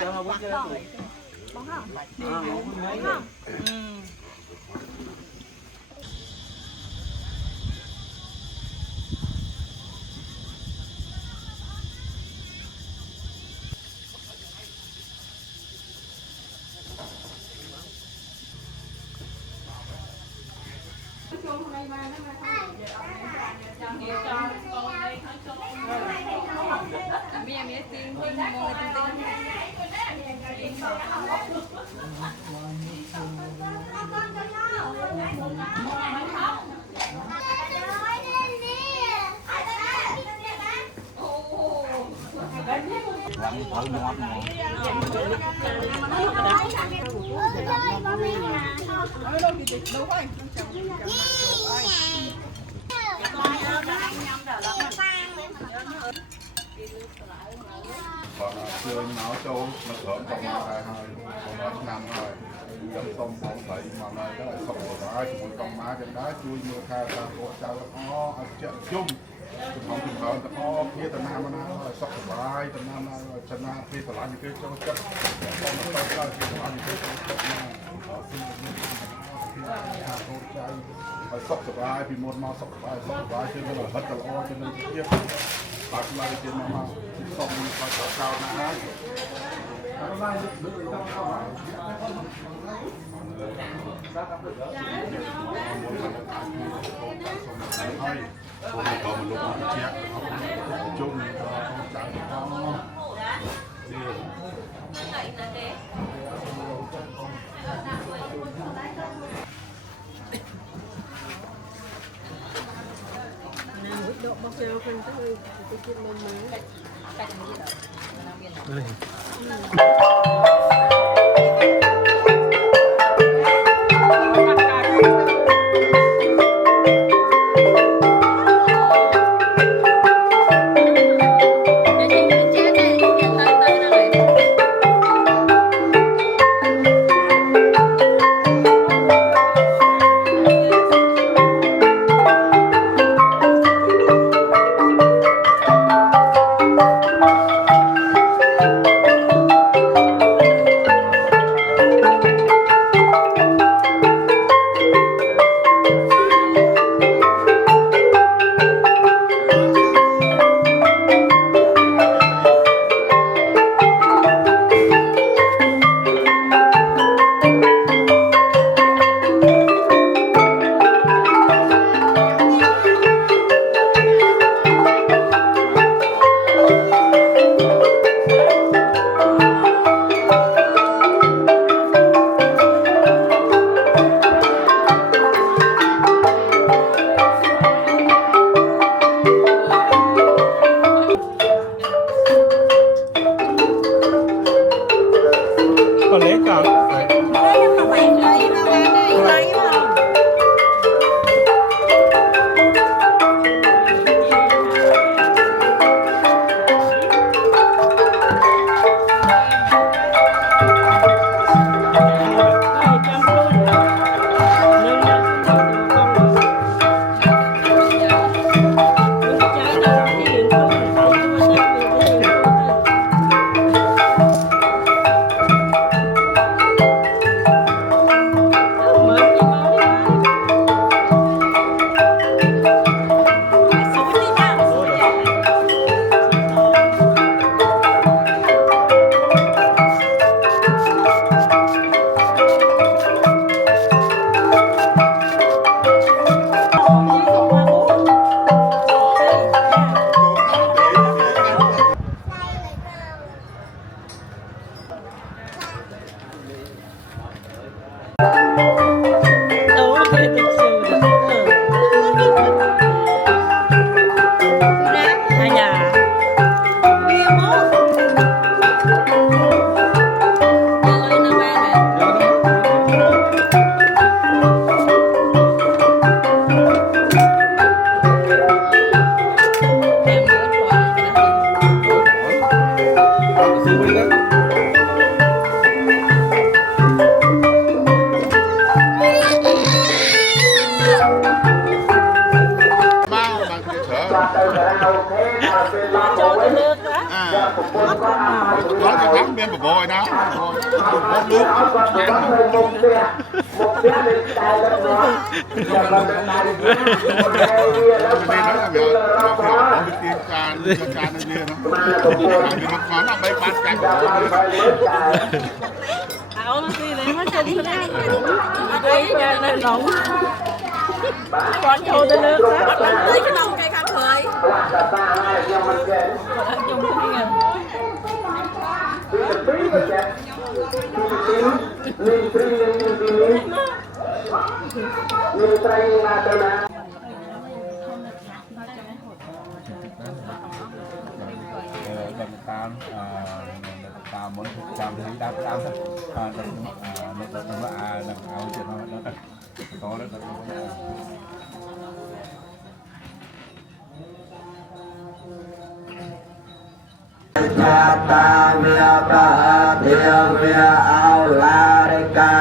cho mà bún cho bóng hỏng bún hỏng mía tiên mồi làm thử ngon ngon còn chưa nấu trâu nó thơm còn mà hai còn nó năm rồi dầm tôm không phải mà này đó là không có ai chúng còn má trên đá chui mưa tha ta có sao nó chợ chung chúng không ta có phía tây nam nó sọc lại tây nam nó chân nam phía tây nam như cái chỗ chất còn nó tay ra phía tây nam như cái chỗ chất sọc lại vì một màu sọc lại cho nên là hết tờ o cho nên tiếp bạc lại trên mà xong phải có cao ná còn lúc nó chết chung chẳng có độ bóc rêu phân cái chuyện mới mới Có cái thắng bên của bồi đó bồi nước bên đó là việc có được tiền can này kia nó nó bay bán cạnh áo nó gì đấy mà trông thế này đây nhà này nóng con trâu tới nước đó lấy cái nông cây khăn khởi dùng cái này ta muốn làm thì đáp đáp thôi nó áo chuyện nó có đấy Chata mia pa dia mia aula reka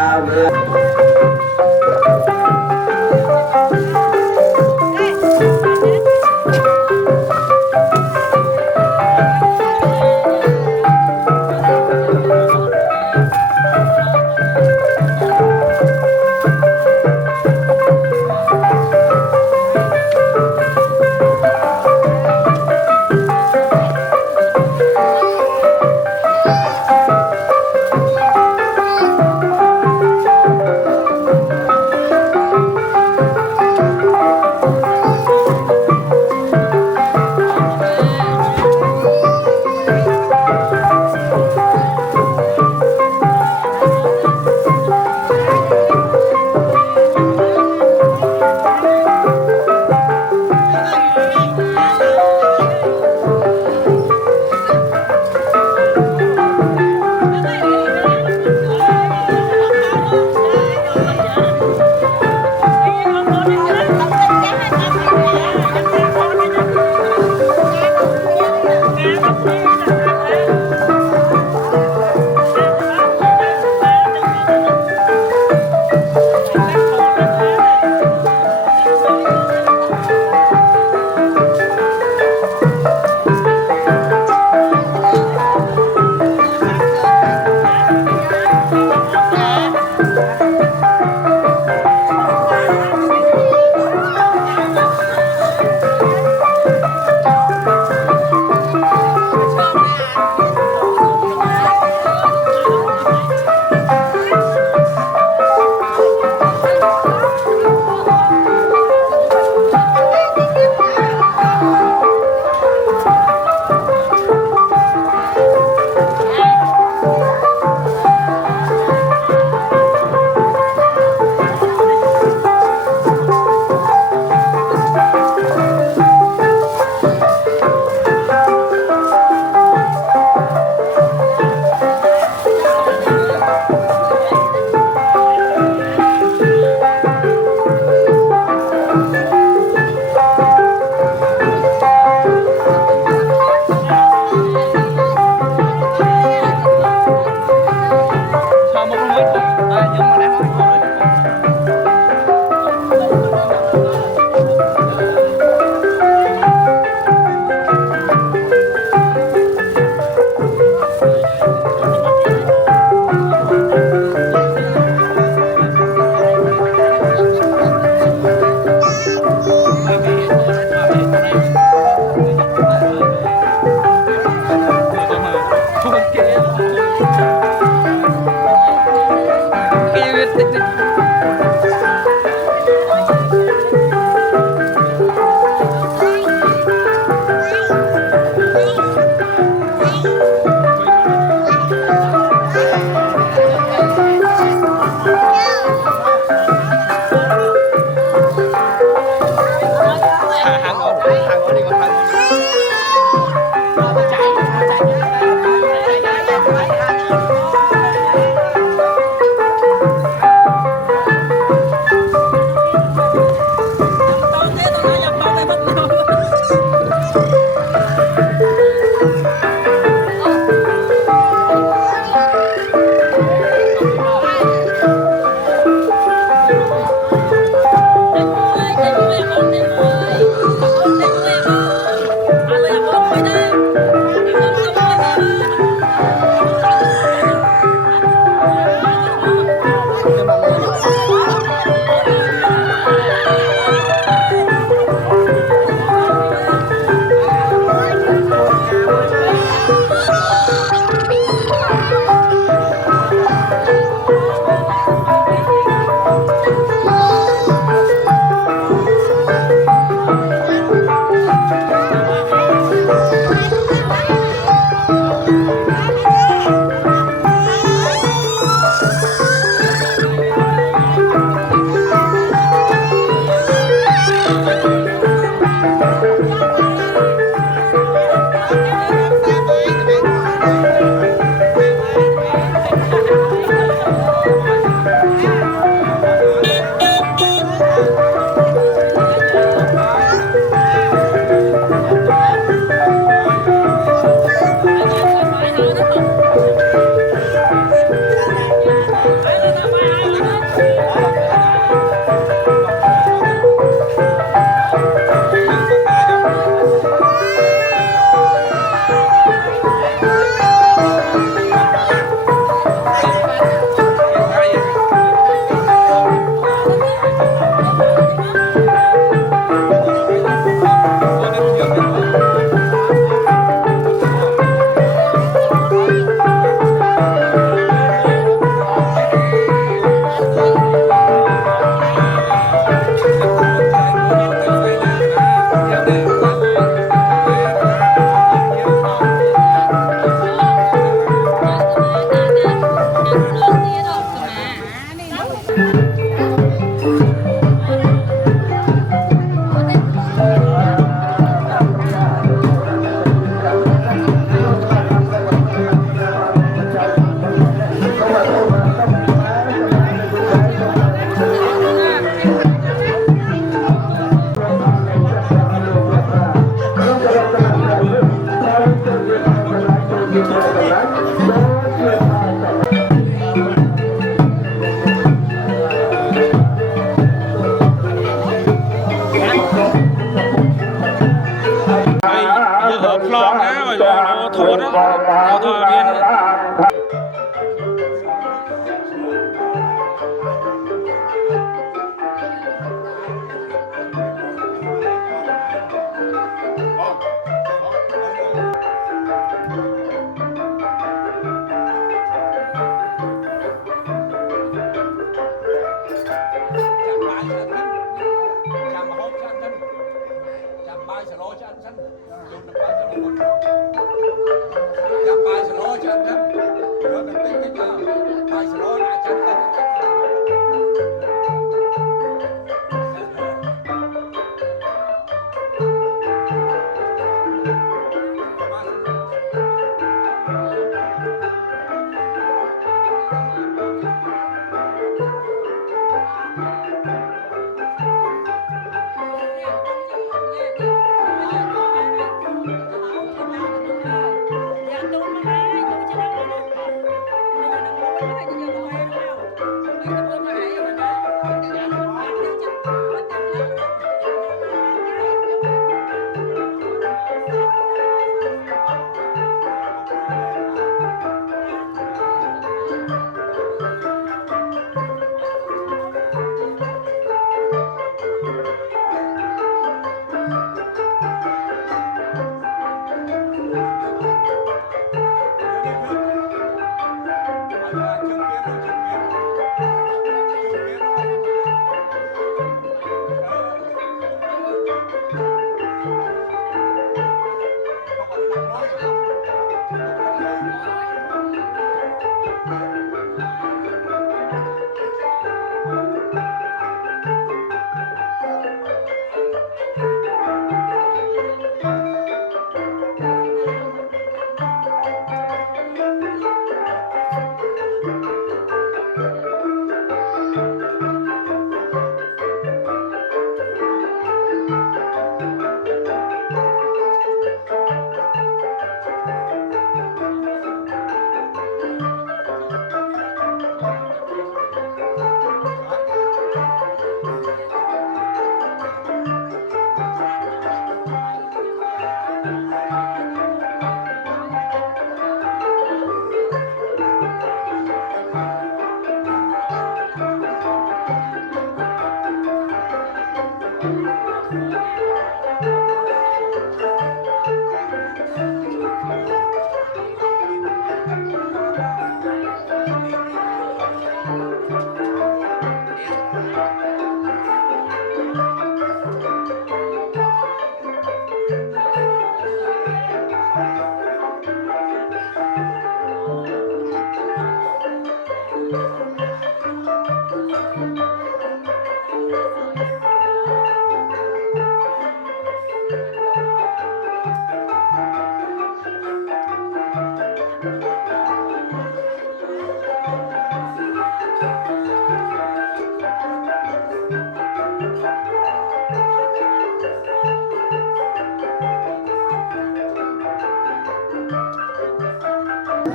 bài sờ lô cho anh xanh chụp được bài sờ lô chụp bài sờ lô cho anh xanh rồi mình tính cái bài sờ lô lại cho anh xanh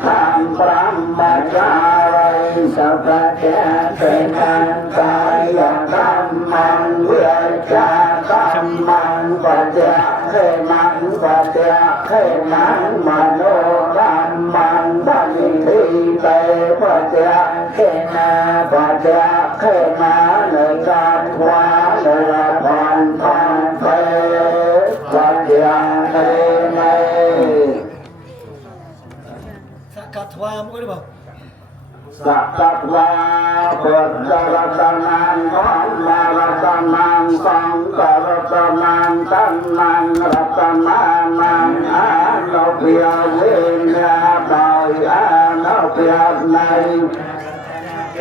tham brahmachari sabadya tenan kaya dhammang vicha dhammang padya kheman mano dhammang bhani te padya khema lời ca hoa lời hoàn toàn phê padya khema Sakatwa mo ba? Sakatwa Buddharatanan Dhammaratanan Sangkaratanan Tannan Ratananan Anopya Vinya Đời Anopya này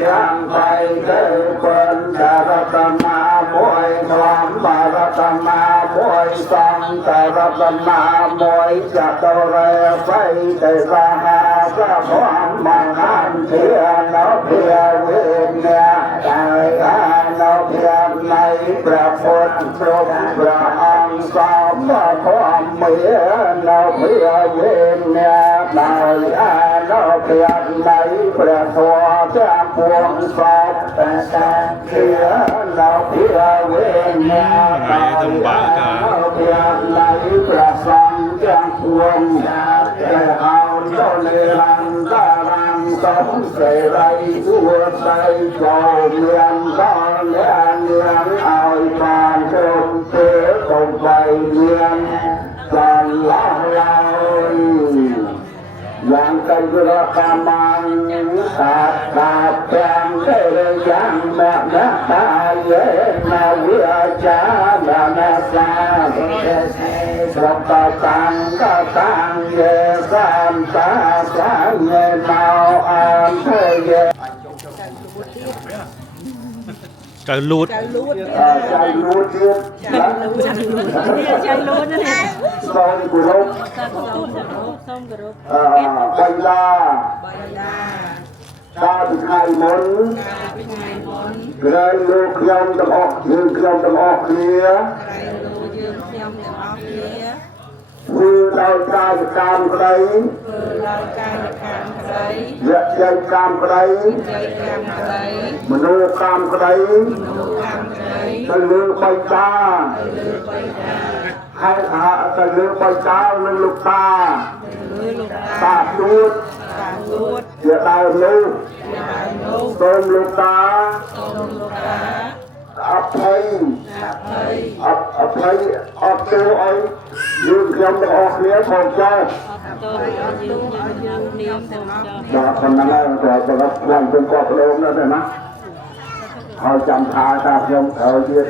Yang phải tư quân Taratana Môi Thoám Baratana Môi Song Taratana Môi Chatore Phây Tê Sa Ha Sa Thoám Mạng An Thiên Anopya Vinya Đời Anopya này Pra Phật Trúc Pra Ông Sám Thoám Mỹ Anopya Vinya Đời Anopya này Pra Thoa Cha buông xót ta kia nào kia quên nhà nào kia lấy ra xong trang cuồng để ao cho lên ta đang sống sẽ đây vua say cầu miền con miền ao bàn trông thế không phải miền còn lao yang terjemahan kata yang terjang mata ye na wiaca na sa trời lụt ចាលូត ใจรู้เทียบ ចាលូតនេះចាលូតនេះ សូមគោរព សូមគោរព បិតា បាយដា កាលពីថ្ងៃមុន កាលពីថ្ងៃមុន ក្រែងលោកខ្ញុំទាំងអស់យើងខ្ញុំទាំងអស់គ្នា ក្រែងលោកយើងខ្ញុំទាំងអស់គ្នា ធ្វើដោយកាយកម្មក្តី ធ្វើដោយកាយកម្មក្តី យៈចេញកម្មក្តី ចៃកម្មក្តី មនោកម្មក្តី មនុស្សកម្មក្តី ទៅលើបិតា លើបៃតា ហើយទៅលើបិតានិងលោកតា លើលោក តា តា ទួត តាលូត ជាដើមនោះ យ៉ាងនោះ សូមលោកតា សូមលោកតា អភ័យ អភ័យ អត់ទោសឲ្យយើងខ្ញុំទាំងអស់គ្នាផងចុះ តើយើងយើងនាមសូមចោះ បាទប៉ុណ្ណឹងហើយគាត់ប្រកបខ្លាំងជាងគាត់ប្រដងណាស់ណាហើយចាំថាថាខ្ញុំត្រូវទៀត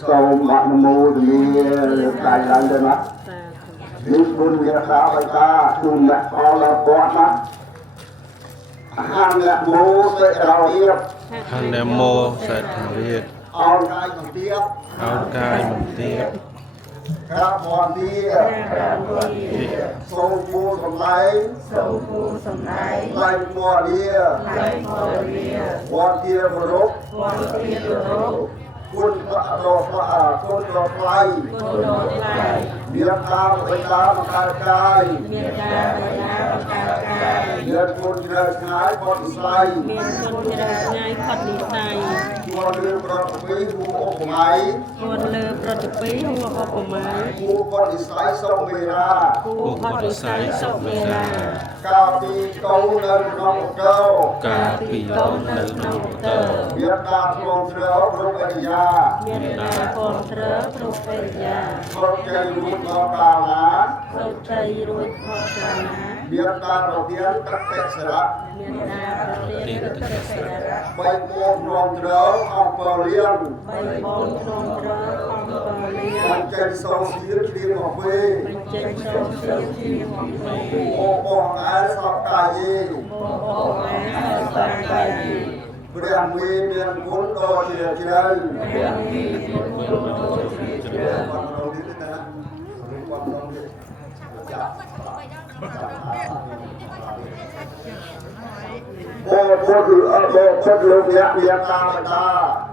សូមអនុមោទនាកាយឡើងទៅណានេះបុណ្យវាខាបៃតាជូនអ្នកអរដល់គាត់ណាហានអ្នកមោសេរោរៀប hàng nam mô sẽ thằng việt អរកាយមកទៀត áo cai một tiết ក្រាបវត្តនេះសូមពូសម្ដែង សូមគូសំដែង ថ្លែងពរលា ថ្លែងពរលា វត្តជាគោរព វត្តជាគោរព គុណព្រះរស់គុណរស់ថ្លៃ គុណដល់ថ្លៃ មានតាមបិតាមកកើតកាយ មានការបញ្ញាបកាកាយ មានគុណជ្រៅឆ្ងាយផុតវិស័យ មានគុណជ្រៅឆ្ងាយផុតនិស័យ គួរលើប្រតិពីគួរឧបមា គួរលើប្រតិពីហួរឧបមា គួរផុតវិស័យសុមេរា គួរផុតនិស័យសុមេរា កាលពីកូននៅក្នុងកោ cà phêកូននៅក្នុងតើ មានការធ្ងន់ធ្ងរគ្រប់អរិយា មានការគ្រប់គ្រងគ្រប់អរិយា គ្រប់ជ័យរួចមកកាលណា គ្រប់ជ័យរួចផុតកាលណា មានការប្រទានតតិសារៈ មានការប្រទានទឹកសេរៈ បីពោះរងត្រងអង្គលៀង បីបងក្នុងត្រង់អង្គលៀ បានចេញសូមសៀលជ្រាបមកវិញ បញ្ចេញសូមសៀវជាមកវិញ អូបងឯសពកាយេ បងបងឯសាកាយ ព្រះមេមានគុណដ៏ជ្រាលជ្រៅ ព្រះមានគុណដូចជ្រាលជ្រៅ បងរងទៀតណាបងរងទៀតចាប់អូពុទ្ធលោកអ្នកមានតាបតា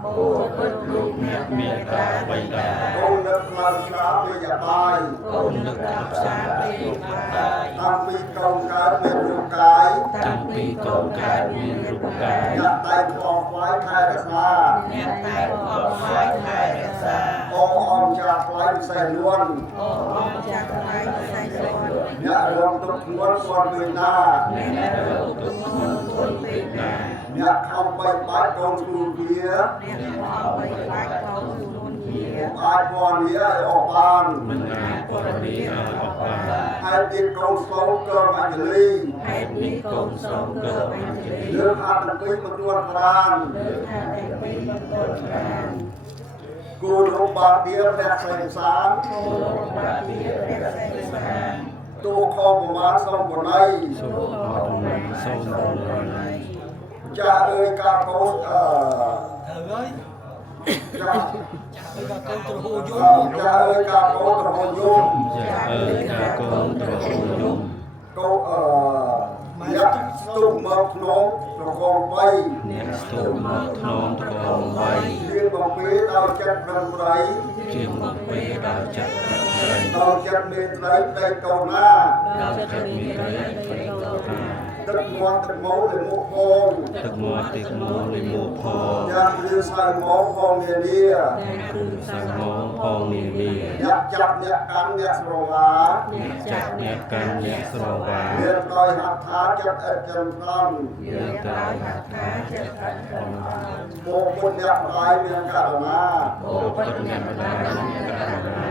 អូពុទ្ធលោកអ្នកមានការបៃតា កូននឹកខ្លាំងឆ្លាវិយបាយក ូននឹករាប់សាពេបាយ តាំងពីកូនកើតមានរូបកាយ តាំងពីកូនកើតមានរូបកាយ អ្នកតែខ្វល់ខ្វាយខែរក្សា អ្នកតែផងស្វាយថែរក្សា អូអង្គចាស់ថ្លៃពិសេសនួន អូអង្គចាស់ថ្លៃផ្សេងផ្សេង អ្នករងទុកធ្ងន់ស្គាល់វិញណា អ្នករកទុកខ្លួនពួយពេកណា អ្នកខំបែកបាច់កូនគ្រូវា អ្នកមកបីបាច់កោខ្លួនជា អាចពណ៌នេះឲ្យអស់បាន mình là có đi ở học bà ហើយទៀតកូនស្លូវក៏អញ្ជលី ហេតុនេះកូនសូមកើបអញ្ជលី លើកហាត់ទាំងពីរបន្ទួនប្រាន លើកថាទាំងពីរបន្ទន់ប្រាន គូរូបបាទាអ្នកផ្សេងផ្សាង គោលបាទីព្រះសេសា ទូខំប្រមាណសូមបណៃ số họ mình sâu rồi ចាស់អើយការកូនចាស់ចាស់អើយការកូនត្រហូយំ dạ ơi ca con đồ nhung កូនអ្នកស្ទុកមកក្នុងប្រកងបី nét tụ mà thnom thong bay រៀនបំពេដោយចិត្តប្រឹងប្រែង chiêm một bề đào chặt rành ដោយចិត្តមេត្រីតែកូនណា ដល់ចិត្តមានរយៈទៅកូន ទឹកមាត់ទឹកមកលើមុខផង ទឹកមាត់ទឹកមូលនៃមុខផង យ៉ាងរៀនស្អាតមកផងនានា តែគឺសា សា ម មងផងនានា អ្នកចាប់អ្នកកាន់អ្នកស្រវា អ្នកចា ចា ក់ ក់ អ្នក អ្នកកាន់អ្នកស្រវា មានដោយហត្ថថាចិត្តឥតចំត្រង់ យើងដោយហត្ថថាចិត្តអត់ត្រង់ មកពុទ្ធអ្នកប្រាយមានករណា អូពុទ្ធអ្នកម្ដាយមានករណា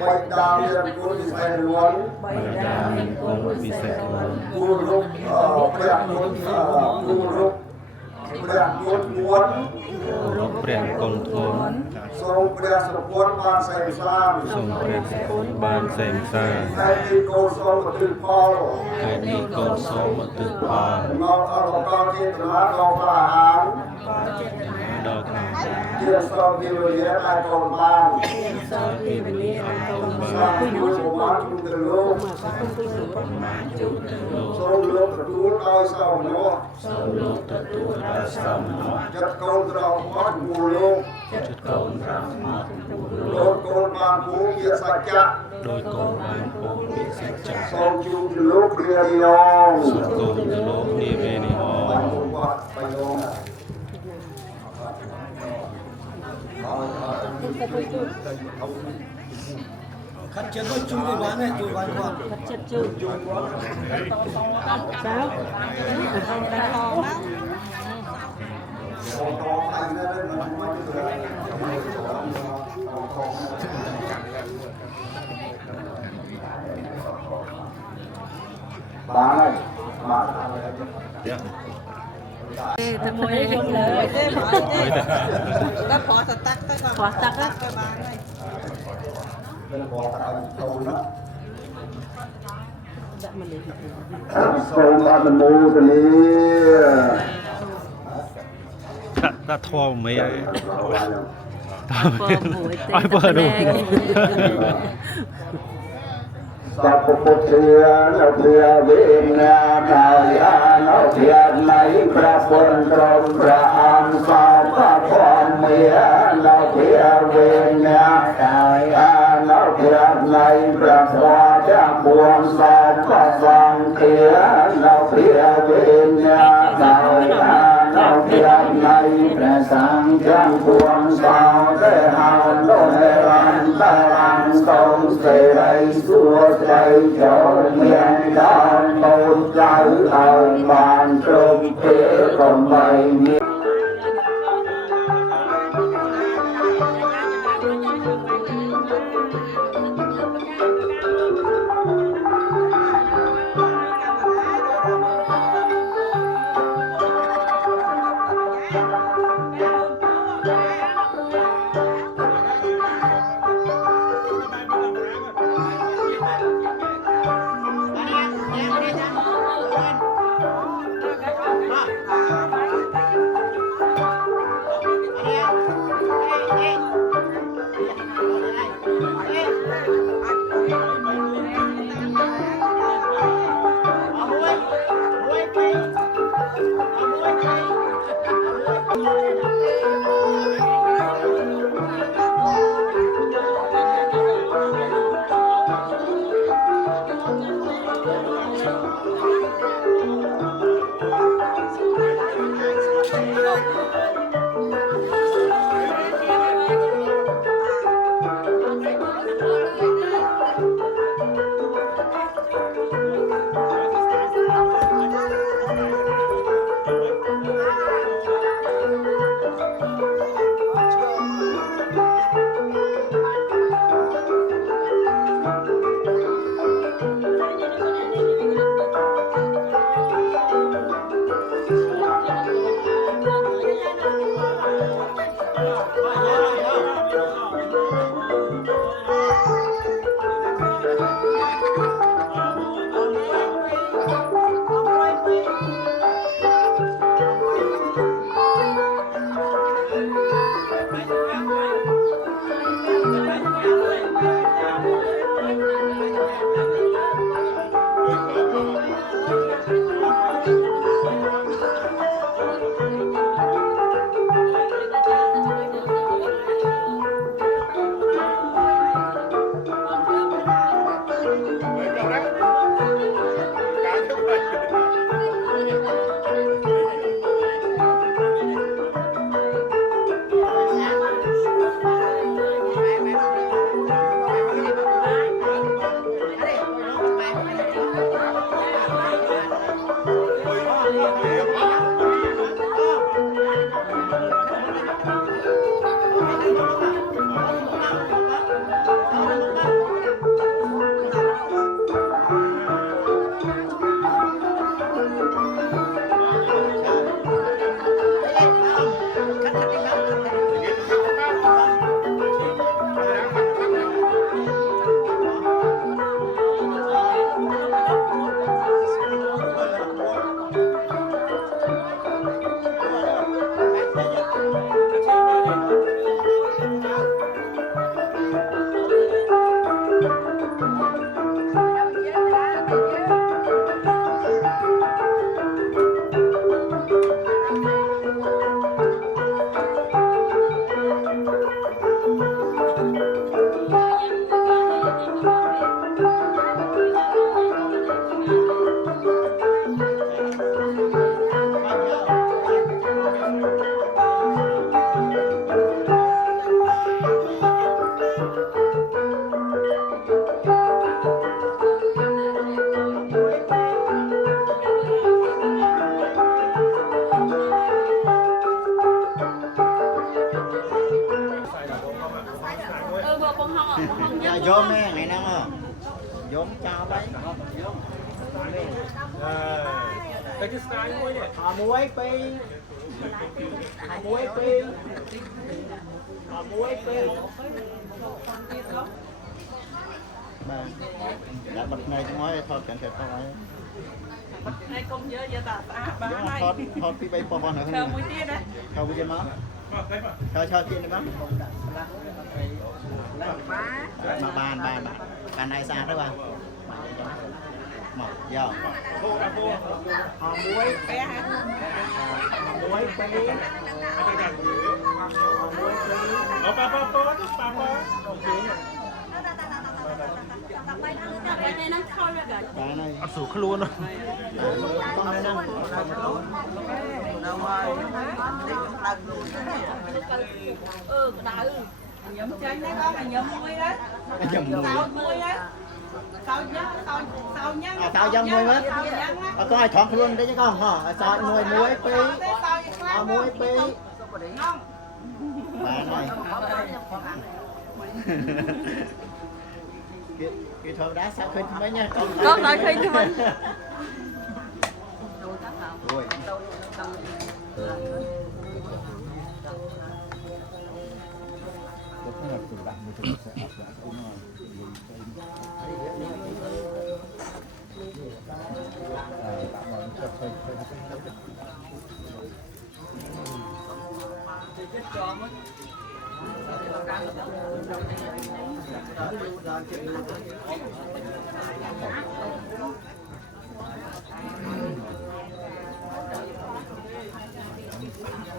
បៃតាមានគុណពិសេសរួន បៃតាមានគុណពិសេស គូរុបព្រះគុណគូរុប ព្រះគុណមួន រកព្រះកុងធ្ងន់ សូមព្រះសុគន្ធបានសេមសាន សូមព្រះសគុណបានសេមសា តែទីកូនសូមឧទ្ទិសផល ខេត្តនេះកូនសូមឧទ្ទិសផល មកអរកលចេតនាដល់ព្រះអាន ដល់ខាង ជាសូមពីវេលាដែលកូនបាន ពីវេលាឲ្យកូនបាន សូមពីលោកបានជូនទៅលោក ជូនទៅលោក សូមលោកទទួលដោយសោមនស្ស សូមលោកទទួលរសមណោះ ចិត្តកូនត្រង់អត់មូលលោក ចិត្តកូនរំអត់ លោកកូនបានពូជាសច្ចៈ ដោយកូនបានពោលពីសច្ចៈ សូមជូនទៅលោកព្រាយង សូមកូនទៅលោកនាវេនិហោ បានពូបាត់បយង ខាត់ចិត្តជួយឲ្យបានទេជួយបានគាត់ Thật chất chữ. Sao? Đang to lắm. បានហើយបាទ Thật mới không lời. Đã phó thật tắc tới con. Phó tắc á. เป็นบอกตามตรงนะ Đã mà lấy. សូមអនុមោទនា ដាក់ធម៌មិនអី Phó mũi ឲ្យបើดู สัพพุทธิยานุเพียวินาทายานุเพียในพระพุทธตรงพระอังสาวพระพรเมียนุเพียวินาทายานุเพียในพระพรจะบวงสาวพระฟังเทียนุเพียวินาทายานุเพียในพระสังฆังบวงสาวได้หาโลรันตารังทรงเสรีสุใจเจ้าเมียนดอนตูนใจเอาบานตรงเทก็ไม่มี Hãy โยมแม่ไงนะมั้งโยมเจ้าไปหอมวยปีหอมวยปีหอมวยปีมาđã bật này cho nói thôi chẳng thể thôi này không nhớ giờ ta ba này thôi thôi đi bay po nữa chờ mũi tiên đấy thôi bây giờ má cho tiên đi má mà bàn này xa đó ba một giờ hò muối bé hả muối pe cái này nó thôi rồi cả bà này អត់ស្រួលខ្លួនហ៎ con này nè đau nhấm chanh đấy đó là nhấm muối đấy nhầm sao muối đấy sao nhá sao nhá sao dâm muối mất có ai thoáng luôn đấy chứ không hả sao muối muối pi muối pi bà này kỹ thuật đá sao khinh mấy nha có nói khinh cho mình rồi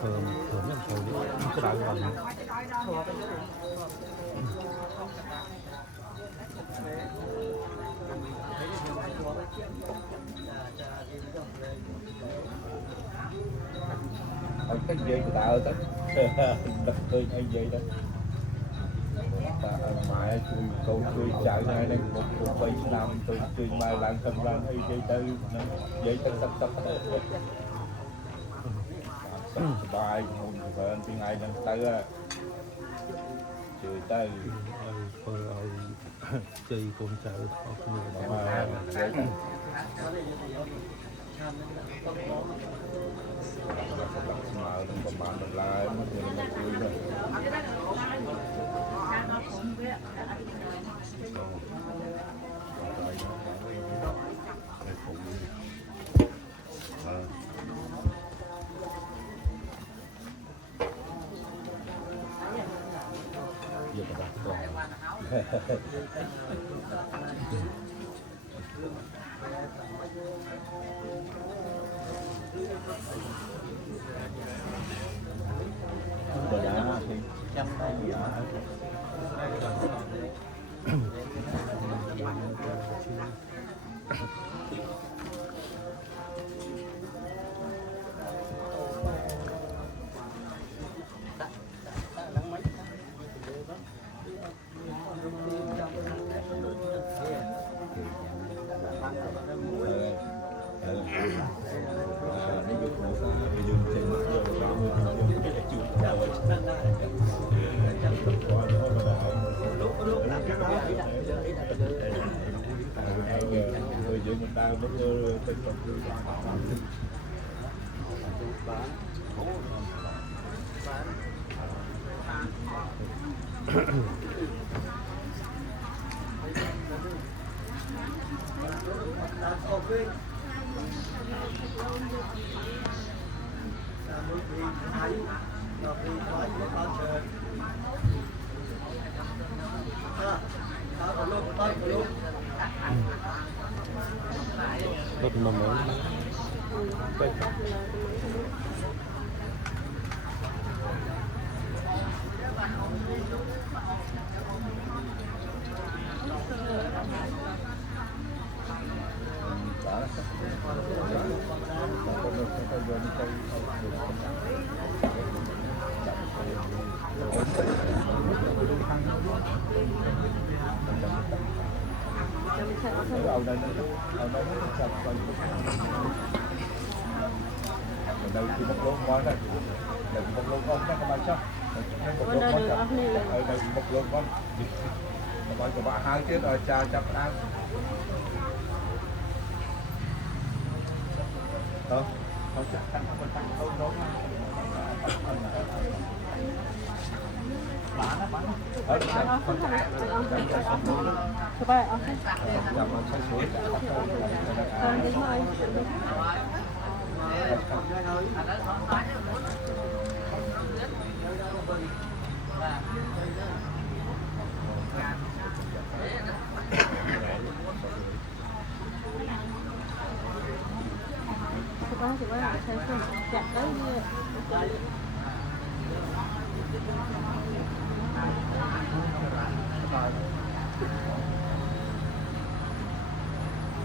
thường nhất thôi cái đại gần cái gì của ta tới đập tôi hay gì đó mãi tôi chạy này đây một bay năm tôi chơi mai làm thân ra hay chơi tới vậy tất bài một phần tiếng Anh đang tới chơi tới ធ្វើឲ្យជ័យកូនចៅអស់គ្នា mà còn bạn được lại mà thì nó vui rồi rồi đã thì chăm tay người dân mình ta vẫn tên rất mong muốn ở đây nó chặt ở đây thì bốc lốp quá đây đây bốc lốp quá các bạn chắc ở đây bốc lốp quá Bởi các bạn hai tiết ở cha chấp ăn. Đó, không chắc ăn không ăn không đó. Bán. Ở đây con chạy. Coba, oke. Zaman saya sulit. Đến rồi. Coba saya pun chặt tới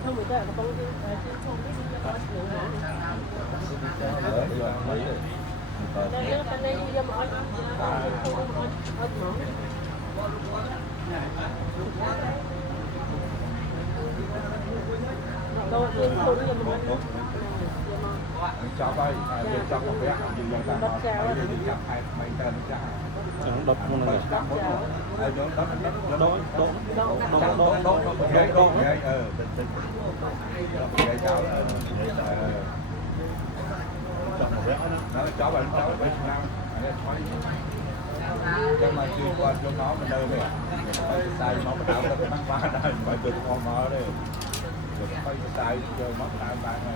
không được cái con không biết đi cho nó hả? Đây cái này đi mà đâu tiên thôi đi mà Cho bay, cho một bé dùng người ta nói đi chặt hai mấy tên chặt. Chẳng đập nó này. Cháu bạn Nam chắc mà chưa qua chỗ nó mình đâu rồi xài nó bắt đầu nó tăng ba đây phải được con nó đây được phải xài cho nó tăng ba này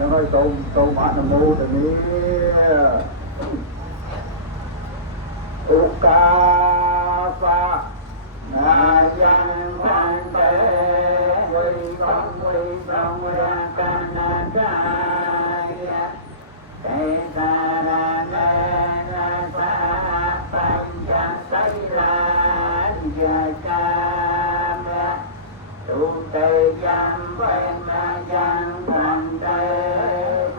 nó nói câu mã nam mô thì ní uka pha na yang phan te huy song ra ca na ca te ta ra na sa pan ya sai la ya ca ma tu te yang ven na yang phan te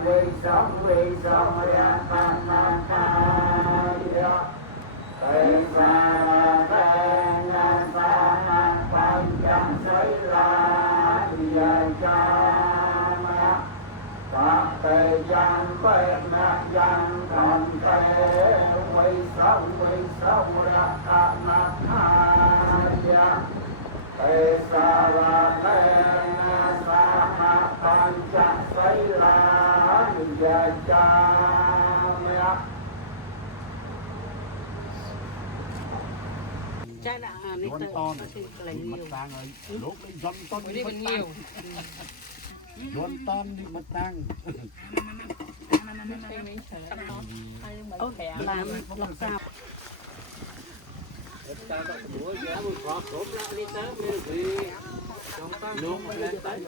huy song ra ca na ca te ta ra na sa pan ya sai la ya ca ma Phật tề gian phật na gian thần tề quy sông ra ta na tha tề sa ra tề na sa ha pan cha sai la ya cha mẹ Cha đã nít con mặt tang ơi lúc cái dân con đi mình nhiều dân con đi mặt tang làm sao luôn lên tới